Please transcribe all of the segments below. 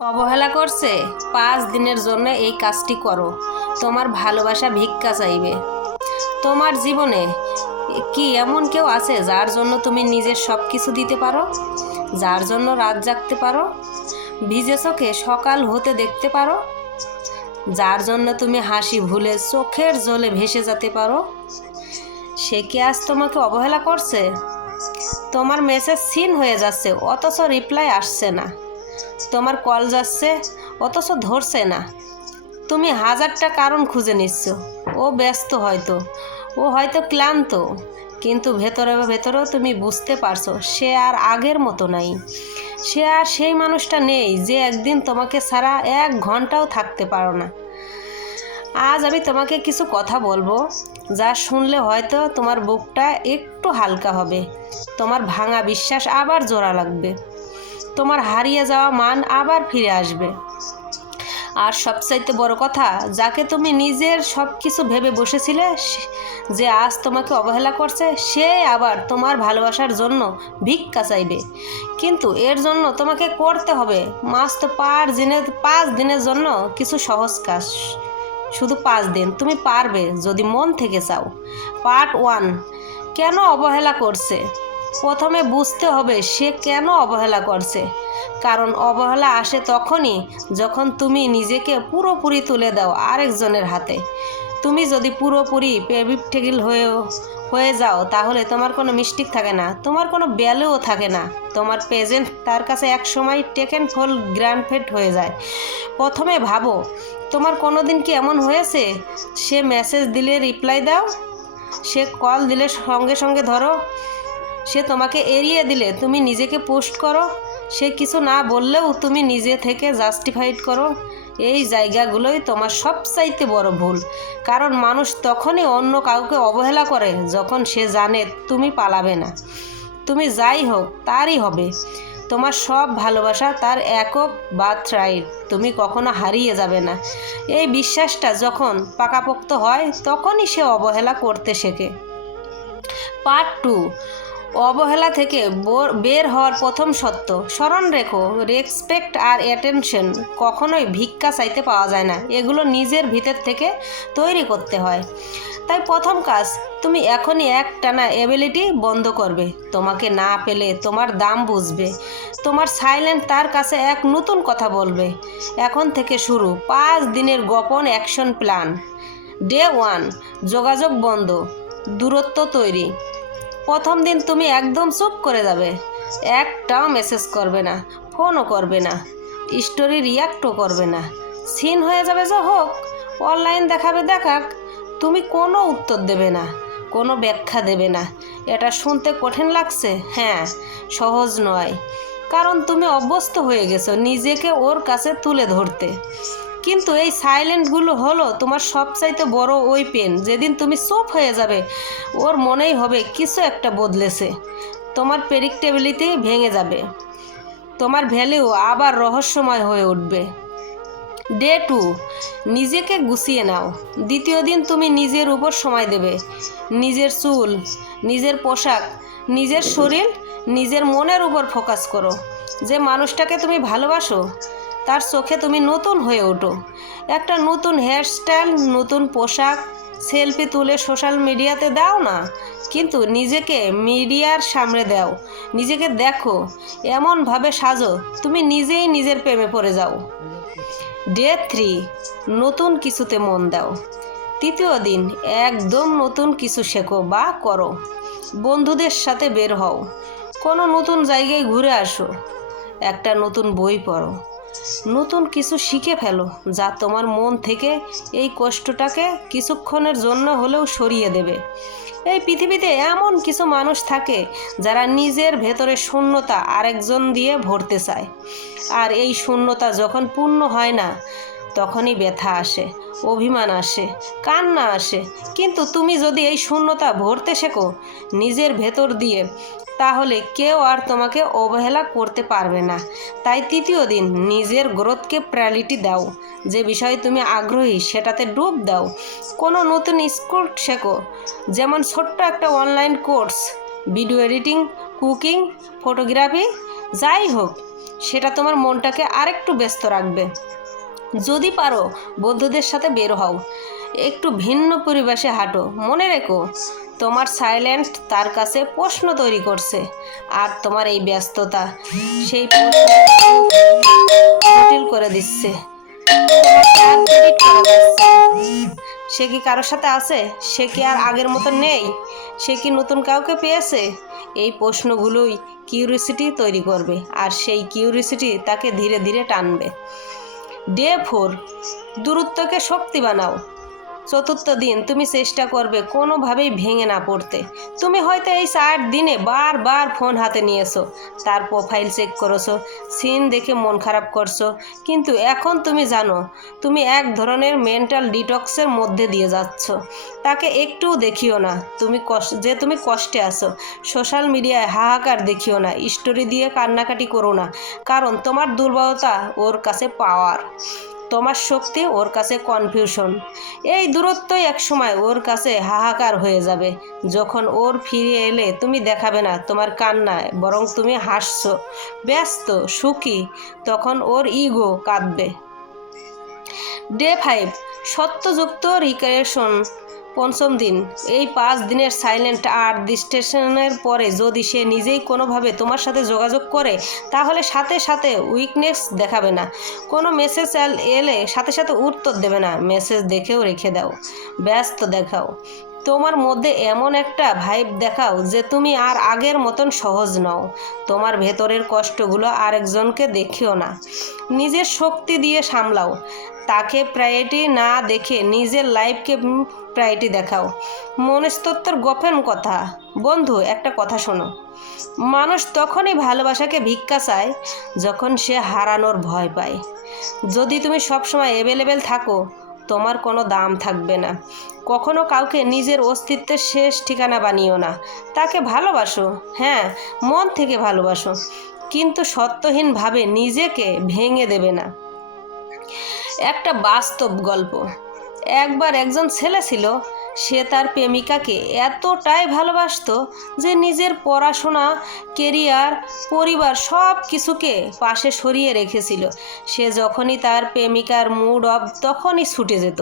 অবহেলা করছে 5 দিনের জন্য এই কাজটি করো। তোমার ভালোবাসা ভিক্ষা চাইবে। তোমার জীবনে কি এমন কেউ আছে যার জন্য তুমি নিজের সব কিছু দিতে পারো, যার জন্য রাত জাগতে পারো, ভিজে চোখে সকাল হতে দেখতে পারো, যার জন্য তুমি হাসি ভুলে চোখের জলে ভেসে যেতে পারো? সে কি আজ তোমাকে অবহেলা করছে? তোমার মেসেজ সিন হয়ে যাচ্ছে অথচ রিপ্লাই আসছে না, তোমার কল যাচ্ছে অথচ ধরছে না। তুমি হাজারটা কারণ খুঁজে নিচ্ছ। ও ব্যস্ত হয়তো, ও হয়তো ক্লান্ত, কিন্তু ভেতরে ভেতরেও তুমি বুঝতে পারছো সে আর আগের মতো নাই। সে আর সেই মানুষটা নেই যে একদিন তোমাকে ছাড়া 1 ঘন্টাও থাকতে পারো না। আজ আমি তোমাকে কিছু কথা বলবো যা শুনলে হয়তো তোমার বুকটা একটু হালকা হবে, তোমার ভাঙা বিশ্বাস আবার জোড়া লাগবে, তোমার হারিয়ে যাওয়া মান আবার ফিরে আসবে। আর সবচাইতে বড় কথা, যাকে তুমি নিজের সব কিছু ভেবে বসেছিলে যে আজ তোমাকে অবহেলা করছে, সে আবার তোমার ভালোবাসার জন্য ভিক্ষা চাইবে। কিন্তু এর জন্য তোমাকে করতে হবে মাত্র 5 দিনের জন্য কিছু সহজ কাজ। শুধু 5 দিন, তুমি পারবে যদি মন থেকে চাও। পার্ট 1, কেন অবহেলা করছে। প্রথমে বুঝতে হবে সে কেন অবহেলা করছে। কারণ অবহেলা আসে তখনই যখন তুমি নিজেকে পুরোপুরি তুলে দাও আরেকজনের হাতে। তুমি যদি পুরোপুরি প্রেডিক্টেবল হয়ে যাও তাহলে তোমার কোনো মিস্টেক থাকে না, তোমার কোনো ভ্যালুও থাকে না। তোমার প্রেজেন্ট তার কাছে একসময় টেকেন ফর গ্রান্টেড হয়ে যায়। প্রথমে ভাবো, তোমার কোনো দিন কি এমন হয়েছে সে মেসেজ দিলে রিপ্লাই দাও, সে কল দিলে সঙ্গে সঙ্গে ধরো, সে তোমাকে এড়িয়ে দিলে তুমি নিজেকে পোস্ট করো, সে কিছু না বললেও তুমি নিজে থেকে জাস্টিফাইড করো? এই জায়গাগুলোই তোমার সবচাইতে বড় ভুল। কারণ মানুষ তখনই অন্য কাউকে অবহেলা করে যখন সে জানে তুমি পালাবে না। তুমি যাই হোক তারই হবে। তোমার সব ভালোবাসা তার একক বার্থরাইট, তুমি কখনো হারিয়ে যাবে না। এই বিশ্বাসটা যখন পাকাপোক্ত হয় তখনই সে অবহেলা করতে শেখে। পার্ট 2, অবহেলা থেকে বের হওয়ার প্রথম সত্য। স্মরণ রেখো, রেসপেক্ট আর অ্যাটেনশন কখনোই ভিক্ষা চাইতে পাওয়া যায় না, এগুলো নিজের ভিতর থেকে তৈরি করতে হয়। তাই প্রথম কাজ, তুমি এখনই একটানা অ্যাবিলিটি বন্ধ করবে। তোমাকে না পেলে তোমার দাম বুঝবে। তোমার সাইলেন্ট তার কাছে এক নতুন কথা বলবে। এখন থেকে শুরু 5 দিনের গোপন অ্যাকশন প্ল্যান। ডে 1, যোগাযোগ বন্ধ, দূরত্ব তৈরি। প্রথম দিন তুমি একদম চুপ করে যাবে, একটাও মেসেজ করবে না, ফোনও করবে না, স্টোরি রিয়াক্টও করবে না। সিন হয়ে যাবে যা হোক, অনলাইন দেখাবে দেখাক, তুমি কোনো উত্তর দেবে না, কোনো ব্যাখ্যা দেবে না। এটা শুনতে কঠিন লাগছে? হ্যাঁ, সহজ নয়, কারণ তুমি অভ্যস্ত হয়ে গেছো নিজেকে ওর কাছে তুলে ধরতে। কিন্তু এই সাইলেন্টগুলো হলো তোমার সবচাইতে বড় ওয়েপেন। যেদিন তুমি চুপ হয়ে যাবে ওর মনেই হবে কিছু একটা বদলেছে। তোমার প্রেডিক্টেবিলিটি ভেঙে যাবে, তোমার ভ্যালু আবার রহস্যময় হয়ে উঠবে। ডে 2, নিজেকে গুছিয়ে নাও। দ্বিতীয় দিন তুমি নিজের উপর সময় দেবে। নিজের চুল, নিজের পোশাক, নিজের শরীর, নিজের মনের উপর ফোকাস করো। যে মানুষটাকে তুমি ভালোবাসো তার চোখে তুমি নতুন হয়ে ওঠো। একটা নতুন হেয়ারস্টাইল, নতুন পোশাক, সেলফি তুলে সোশ্যাল মিডিয়াতে দাও না, কিন্তু নিজেকে মিডিয়ার সামনে দাও। নিজেকে দেখো, এমনভাবে সাজো তুমি নিজেই নিজের প্রেমে পড়ে যাও। ডে 3, নতুন কিছুতে মন দাও। তৃতীয় দিন, একদম নতুন কিছু শেখো বা করো। বন্ধুদের সাথে বের হও, কোনো নতুন জায়গায় ঘুরে আসো, একটা নতুন বই পড়ো, নতুন কিছু শিখে ফেলো যা তোমার মন থেকে এই কষ্টটাকে কিছুক্ষণের জন্য হলেও সরিয়ে দেবে। এই পৃথিবীতে এমন কিছু মানুষ থাকে যারা নিজের ভেতরে শূন্যতা আরেকজন দিয়ে ভরতে চায়, আর এই শূন্যতা যখন পূর্ণ হয় না তখনই ব্যথা আসে, অভিমান আসে, কান্না আসে। কিন্তু তুমি যদি এই শূন্যতা ভরতে শেখো নিজের ভেতর দিয়ে, তাহলে কেউ আর তোমাকে অবহেলা করতে পারবে না। তাই তৃতীয় দিন নিজের গ্রোথকে প্রায়োরিটি দাও। যে বিষয়ে তুমি আগ্রহী সেটাতে ডুব দাও। কোনো নতুন স্কিল শেখো, যেমন ছোট্ট একটা online course, video editing, cooking, photography, যাই হোক। সেটা তোমার মনটাকে আরেকটু ব্যস্ত রাখবে। যদি পারো বন্ধুদের সাথে বের হও, একটু ভিন্ন পরিবেশে হাঁটো। মনে রেখো, তোমার সাইলেন্ট তার কাছে প্রশ্ন তৈরি করছে, আর তোমার এই ব্যস্ততা সেই প্রশ্ন জটিল করে দিচ্ছে। তোমাকে আর credit করা যাচ্ছে না। সে কি কারোর সাথে আছে? সে কি আর আগের মতো নেই? সে কি নতুন কাউকে পেয়েছে? এই প্রশ্নগুলোই কিউরিসিটি তৈরি করবে, আর সেই কিউরিসিটি তাকে ধীরে ধীরে টানবে। ডে 4, দূরত্বকে শক্তি বানাও। চতুর্থ দিন, তুমি চেষ্টা করবে কোনোভাবেই ভেঙে না পড়তে। তুমি হয়তো এই 4 দিনে বারবার ফোন হাতে নিয়েছো, তার প্রোফাইল চেক করেছো, সিন দেখে মন খারাপ করছো, কিন্তু এখন তুমি জানো তুমি এক ধরনের মেন্টাল ডিটক্সের মধ্যে দিয়ে যাচ্ছ। তাকে একটুও দেখিও না তুমি কষ্টে আছো। সোশ্যাল মিডিয়ায় হাহাকার দেখিও না, স্টোরি দিয়ে কান্নাকাটি করো না, কারণ তোমার দুর্বলতা ওর কাছে পাওয়ার, তোমার শক্তি ওর কাছে কনফিউশন। এই দূরত্বই একসময় ওর কাছে হাহাকার হয়ে যাবে। যখন ওর ফিরে এলে তুমি দেখাবে না তোমার কান্নায়, বরং তুমি হাসছো, ব্যস্ত, সুখী, তখন ওর ইগো কাঁদবে। ডে 5, সত্যযুক্ত রিক্রিয়েশন। পঞ্চম দিন, এই 5 দিনের সাইলেন্ট আর ডিস্টেশনের পরে যদি সে নিজেই কোনোভাবে তোমার সাথে যোগাযোগ করে, তাহলে সাথে সাথে উইকনেস দেখাবে না। কোনো মেসেজ এলে সাথে সাথে উত্তর দেবে না, মেসেজ দেখেও রেখে দাও, ব্যস্ত দেখাও। তোমার মধ্যে এমন একটা ভাইব দেখাও যে তুমি আর আগের মতন সহজ নও। তোমার ভেতরের কষ্টগুলো আরেকজনকে দেখিও না, নিজের শক্তি দিয়ে সামলাও। তাকে প্রায়োরিটি না দেখে নিজের লাইফকে প্রায়োরিটি দেখাও। মনস্তত্ত্বের গোপন কথা। বন্ধু, একটা কথা শোনো, মানুষ তখনই ভালোবাসাকে ভিক্ষা চায় যখন সে হারানোর ভয় পায়। যদি তুমি সবসময় অ্যাভেলেবেল থাকো, তোমার কোনো দাম থাকবে না। কখনো কাউকে নিজের অস্তিত্বের শেষ ঠিকানা বানিও না। তাকে ভালোবাসো, হ্যাঁ, মন থেকে ভালোবাসো, কিন্তু সত্যহীনভাবে নিজেকে ভেঙে দেবে না। একটা বাস্তব গল্প। একবার একজন ছেলে ছিল, সে তার প্রেমিকাকে এতটাই ভালোবাসতো যে নিজের পড়াশোনা, কেরিয়ার, পরিবার সব কিছুকে পাশে সরিয়ে রেখেছিল। সে যখনই তার প্রেমিকার মুড অফ তখনই ছুটে যেত।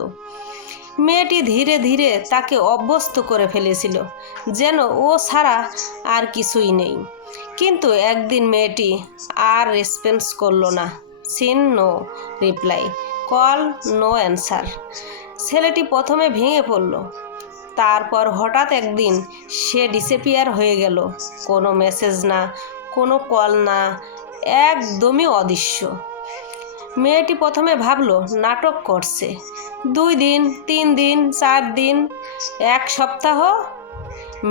মেয়েটি ধীরে ধীরে তাকে অভ্যস্ত করে ফেলেছিল, যেন ও ছাড়া আর কিছুই নেই। কিন্তু একদিন মেয়েটি আর রেসপন্স করলো না। Seen no reply, call no answer. ছেলেটি প্রথমে ভেঙে পড়ল। তারপর হঠাৎ একদিন সে ডিসঅ্যাপিয়ার হয়ে গেল। কোনো মেসেজ না, কোনো কল না, একদমই অদৃশ্য। মেয়েটি প্রথমে ভাবল নাটক করছে। 2 দিন, 3 দিন, 4 দিন, 1 সপ্তাহ।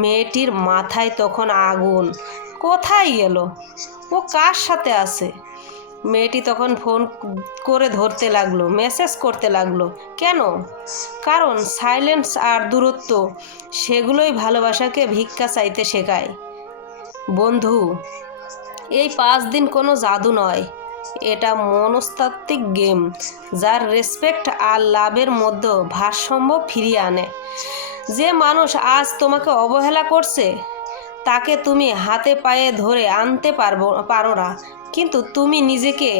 মেয়েটির মাথায় তখন আগুন। কোথায় গেল? ও কার সাথে আছে? মেয়েটি তখন ফোন করে ধরতে লাগলো, মেসেজ করতে লাগলো। কেন? কারণ সাইলেন্স আর দূরত্ব, সেগুলোই ভালোবাসাকে ভিক্ষা চাইতে শেখায়। বন্ধু, এই 5 দিন কোনো জাদু নয়, এটা মনস্তাত্ত্বিক গেম, যার রেসপেক্ট আর লাভের মধ্যে ভারসাম্য ফিরিয়ে আনে। যে মানুষ আজ তোমাকে অবহেলা করছে, তাকে তুমি হাতে পায়ে ধরে আনতে পারো না, কিন্তু তুমি নিজেকে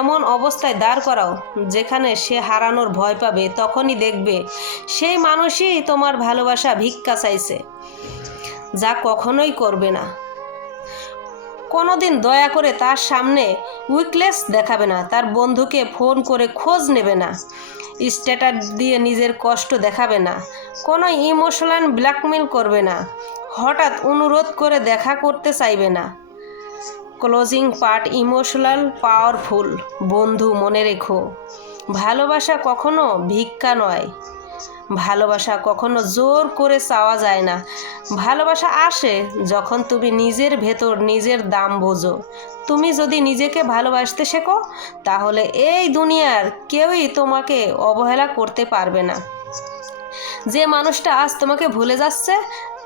এমন অবস্থায় দাঁড় করাও যেখানে সে হারানোর ভয় পাবে। তখনই দেখবে সেই মানুষই তোমার ভালোবাসা ভিক্ষা চাইছে, যা কখনোই করবে না। কোনোদিন দয়া করে তার সামনে উইকনেস দেখাবে না, তার বন্ধুকে ফোন করে খোঁজ নেবে না, স্ট্যাটাস দিয়ে নিজের কষ্ট দেখাবে না, কোনো ইমোশনাল ব্ল্যাকমেল করবে না, হঠাৎ অনুরোধ করে দেখা করতে চাইবে না। Closing part, emotional powerful. বন্ধু, মনে রেখো, ভালোবাসা কখনো ভিক্ষা নয়, ভালোবাসা কখনো জোর করে চাওয়া যায় না। ভালোবাসা আসে যখন তুমি নিজের ভেতর নিজের দাম বোঝো। তুমি যদি নিজেকে ভালোবাসতে শেখো, তাহলে এই দুনিয়ার কেউই তোমাকে অবহেলা করতে পারবে না। যে মানুষটা আজ তোমাকে ভুলে যাচ্ছে,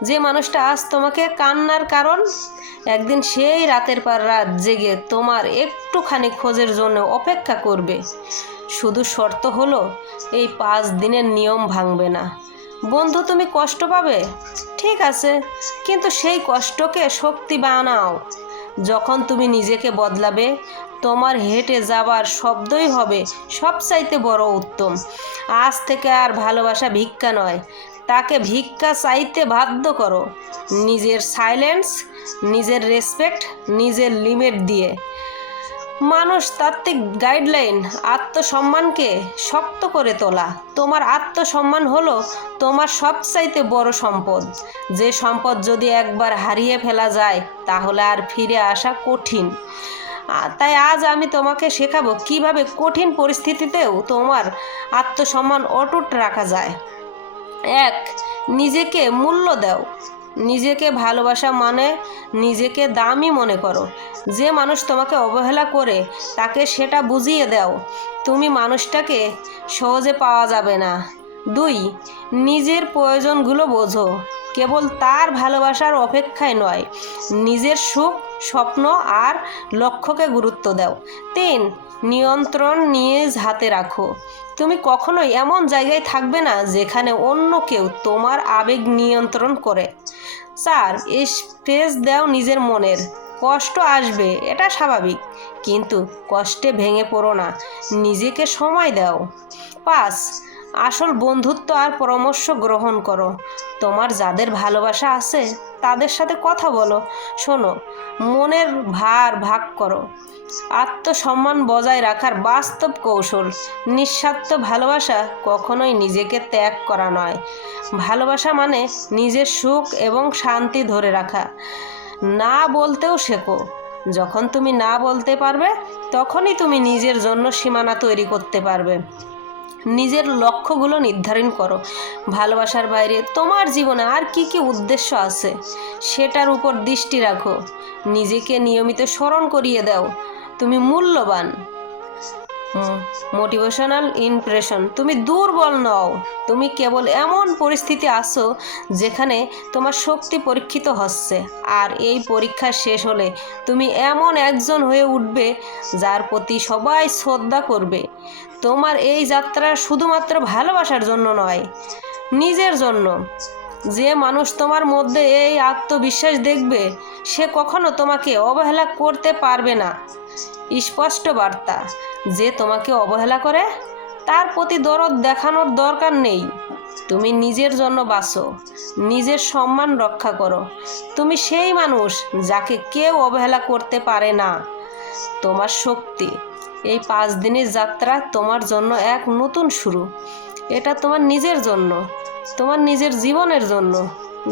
যে মানুষটা আজ তোমাকে কান্নার কারণ, একদিন সেই রাতের পর রাত জেগে তোমার একটুখানি খোঁজের জন্য অপেক্ষা করবে। শুধু শর্ত হলো এই 5 দিনের নিয়ম ভাঙবে না। বন্ধু, তুমি কষ্ট পাবে, ঠিক আছে, কিন্তু সেই কষ্টকে শক্তি বানাও। যখন তুমি নিজেকে বদলাবে, তোমার হেঁটে যাবার শব্দই হবে সবচাইতে বড় উত্তম। আজ থেকে আর ভালোবাসা ভিক্ষা নয়, তাকে ভিক্ষা চাইতে বাধ্য করো। নিজের সাইলেন্স, নিজের রেসপেক্ট, নিজের লিমিট দিয়ে। মানসতাত্ত্বিক গাইডলাইন: আত্মসম্মানকে শক্ত করে তোলা। তোমার আত্মসম্মান হলো তোমার সবচাইতে বড় সম্পদ। যে সম্পদ যদি একবার হারিয়ে ফেলা যায় তাহলে আর ফিরে আসা কঠিন। তাই আজ আমি তোমাকে শেখাবো কিভাবে কঠিন পরিস্থিতিতেও তোমার আত্মসম্মান অটুট রাখা যায়। 1. নিজেকে মূল্য দাও। নিজেকে ভালোবাসা মানে নিজেকে দামি মনে করো। যে মানুষ তোমাকে অবহেলা করে তাকে সেটা বুঝিয়ে দাও তুমি মানুষটাকে সহজে পাওয়া যাবে না। 2. নিজের প্রয়োজনগুলো বোঝো, কেবল তার ভালোবাসার অপেক্ষায় নয়। নিজের সুখ, স্বপ্ন আর লক্ষ্যকে গুরুত্ব দাও। 3. নিয়ন্ত্রণ নিজ হাতে রাখো। তুমি কখনোই এমন জায়গায় থাকবে না যেখানে অন্য কেউ তোমার আবেগ নিয়ন্ত্রণ করে। 4. স্পেস দাও নিজের মনের। কষ্ট আসবে, এটা স্বাভাবিক, কিন্তু কষ্টে ভেঙে পড়ো না, নিজেকে সময় দাও। 5. আসল বন্ধুত্ব আর পরামর্শ গ্রহণ করো। তোমার যাদের ভালোবাসা আছে তাদের সাথে কথা বলো, শোনো, মনের ভার ভাগ করো। আত্মসম্মান বজায় রাখার বাস্তব কৌশল: নিঃস্বার্থ ভালোবাসা কখনোই নিজেকে ত্যাগ করা নয়। ভালোবাসা মানে নিজের সুখ এবং শান্তি ধরে রাখা। না বলতেও শেখো। যখন তুমি না বলতে পারবে তখনই তুমি নিজের জন্য সীমানা তৈরি করতে পারবে। নিজের লক্ষ্যগুলো নির্ধারণ করো। ভালোবাসার বাইরে তোমার জীবনে আর কি কি উদ্দেশ্য আছে সেটার উপর দৃষ্টি রাখো। নিজেকে নিয়মিত স্মরণ করিয়ে দাও তুমি মূল্যবান। মোটিভেশনাল ইমপ্রেশন: তুমি দুর্বল নও, তুমি কেবল এমন পরিস্থিতি আছো যেখানে তোমার শক্তি পরীক্ষিত হচ্ছে, আর এই পরীক্ষা শেষ হলে তুমি এমন একজন হয়ে উঠবে যার প্রতি সবাই শ্রদ্ধা করবে। তোমার এই যাত্রা শুধুমাত্র ভালোবাসার জন্য নয়, নিজের জন্য। যে মানুষ তোমার মধ্যে এই আত্মবিশ্বাস দেখবে সে কখনো তোমাকে অবহেলা করতে পারবে না। স্পষ্ট বার্তা: যে তোমাকে অবহেলা করে তার প্রতি দরদ দেখানোর দরকার নেই। তুমি নিজের জন্য বাঁচো, নিজের সম্মান রক্ষা করো। তুমি সেই মানুষ যাকে কেউ অবহেলা করতে পারে না। তোমার শক্তি: এই 5 দিনের যাত্রা তোমার জন্য এক নতুন শুরু। এটা তোমার নিজের জন্য, তোমার নিজের জীবনের জন্য।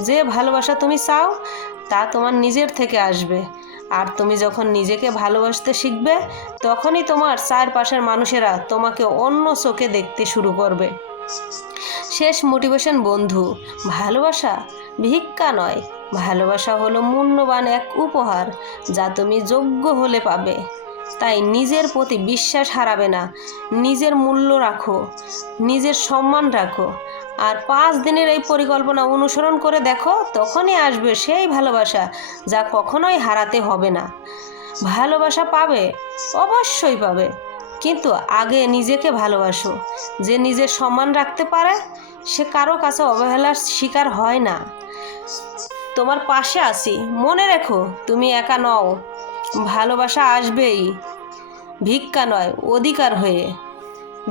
যে ভালোবাসা তুমি চাও তা তোমার নিজের থেকে আসবে, আর তুমি যখন নিজেকে ভালোবাসতে শিখবে তখনই তোমার চারপাশের মানুষেরা তোমাকে অন্য চোখে দেখতে শুরু করবে। শেষ মোটিভেশন: বন্ধু, ভালোবাসা ভিক্ষা নয়, ভালোবাসা হলো মূল্যবান এক উপহার যা তুমি যোগ্য হলে পাবে। তাই নিজের প্রতি বিশ্বাস হারাবে না, নিজের মূল্য রাখো, নিজের সম্মান রাখো, আর 5 দিনের এই পরিকল্পনা অনুসরণ করে দেখো, তখনই আসবে সেই ভালোবাসা যা কখনোই হারাতে হবে না। ভালোবাসা পাবে, অবশ্যই পাবে, কিন্তু আগে নিজেকে ভালোবাসো। যে নিজের সম্মান রাখতে পারে সে কারো কাছে অবহেলার শিকার হয় না। তোমার পাশে আছি, মনে রেখো তুমি একা নও। ভালোবাসা আসবেই, ভিক্ষা নয়, অধিকার হয়ে।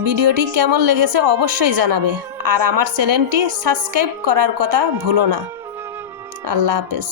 ভিডিওটি কেমন লেগেছে অবশ্যই জানাবে, আর আমার চ্যানেলটি সাবস্ক্রাইব করার কথা ভুলো না। আল্লাহ হাফেজ।